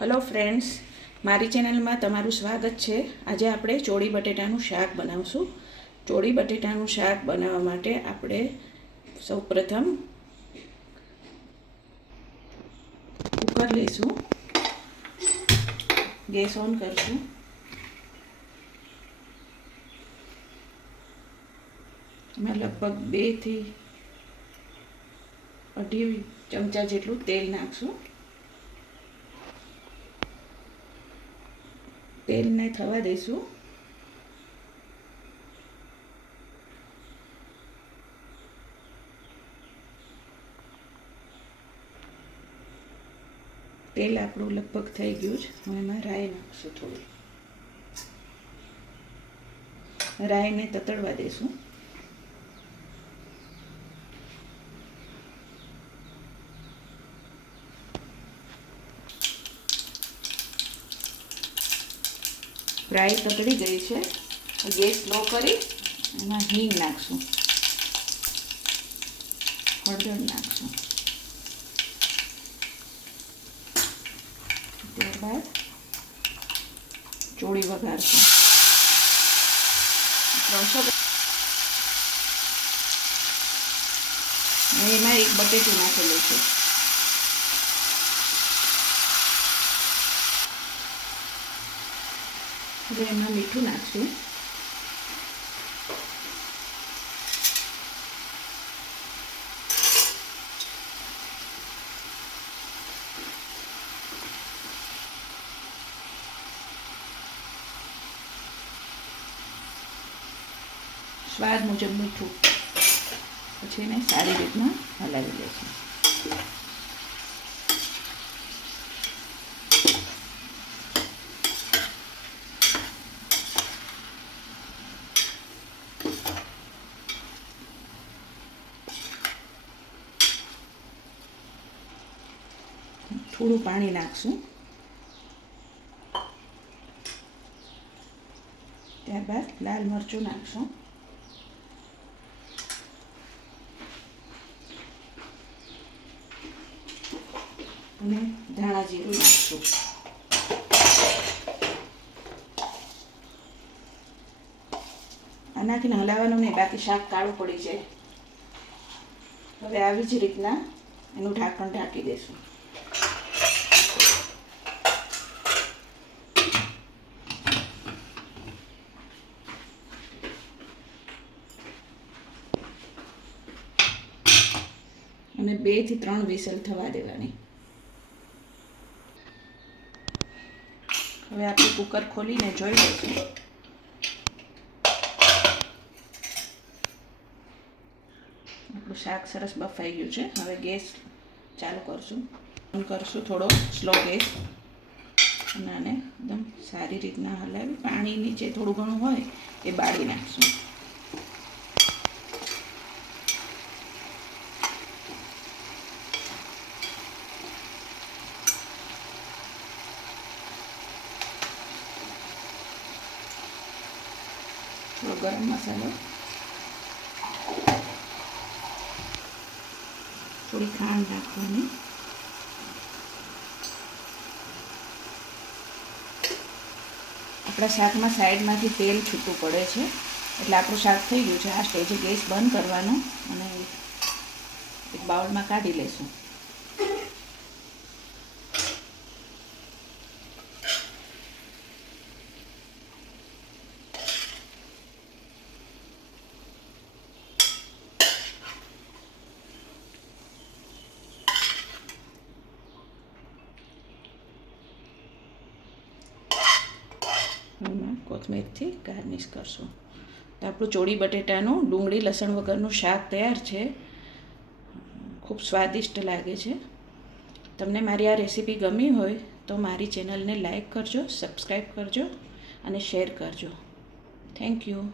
Hello friends, મારી ચેનલમાં તમારું સ્વાગત છે. આજે આપણે ચોળી બટેટાનું શાક બનાવશું. ચોળી બટેટાનું શાક બનાવવા માટે આપણે સૌપ્રથમ કુકર લઈશું, ગેસ ઓન કરીશું. એમાં લગભગ 2 થી 2.5 ચમચા જેટલું તેલ નાખશું. તેલને થવા દઈશું. તેલ આપણું લગભગ થઈ ગયું છે. હવે એમાં રાઈ નાખશું. થોડી રાઈને તતડવા દઈશું. રાઈ તતડી ગઈ છે. ગેસ સ્લો કરી એમાં હિંગ નાખશું, હળદર નાખશું, ત્યારબાદ ચોળી વઘારશું. 300 એમાં એક બટેટું નાખેલું છે. હવે એમાં મીઠું નાખશું. સ્વાદ મુજબ મીઠું. પછી એને સારી રીતના હલાવી લઈશું. થોડું પાણી નાખશું. ત્યારબાદ લાલ મરચું નાખશું. અને ધાણા જીરું નાખશું. આ નાખીને હલાવવાનું નહીં, બાકી શાક કાળું પડી જાય. હવે આવી જ રીતના એનું ઢાંકણ ઢાંકી દઈશું. અને 2 થી 3 વિસલ થવા દેવાની. હવે આપણે કુકર ખોલીને જોઈ લઈશું. આપણું શાક સરસ બફાઈ ગયું છે. હવે ગેસ ચાલુ કરશું, ઓન કરશું થોડો સ્લો ગેસ. અને આને એકદમ સારી રીતના હલાવી પાણી નીચે થોડું ઘણું હોય એ બાળી નાખશું. થોડો ગરમ મસાલો, થોડી ખાંડ નાખવાની. આપણા શાકમાં સાઈડમાંથી તેલ છૂટું પડે છે, એટલે આપણું શાક થઈ ગયું છે. આ સ્ટેજે ગેસ બંધ કરવાનો અને એક બાઉલમાં કાઢી લઈશું. કોથમીરથી ગાર્નિશ કરશું. તો આપણું ચોળી બટેટાનું ડુંગળી લસણ વગરનું શાક તૈયાર છે. ખૂબ સ્વાદિષ્ટ લાગે છે. તમને મારી આ રેસીપી ગમી હોય તો મારી ચેનલને લાઈક કરજો, સબસ્ક્રાઈબ કરજો અને શેર કરજો. Thank you.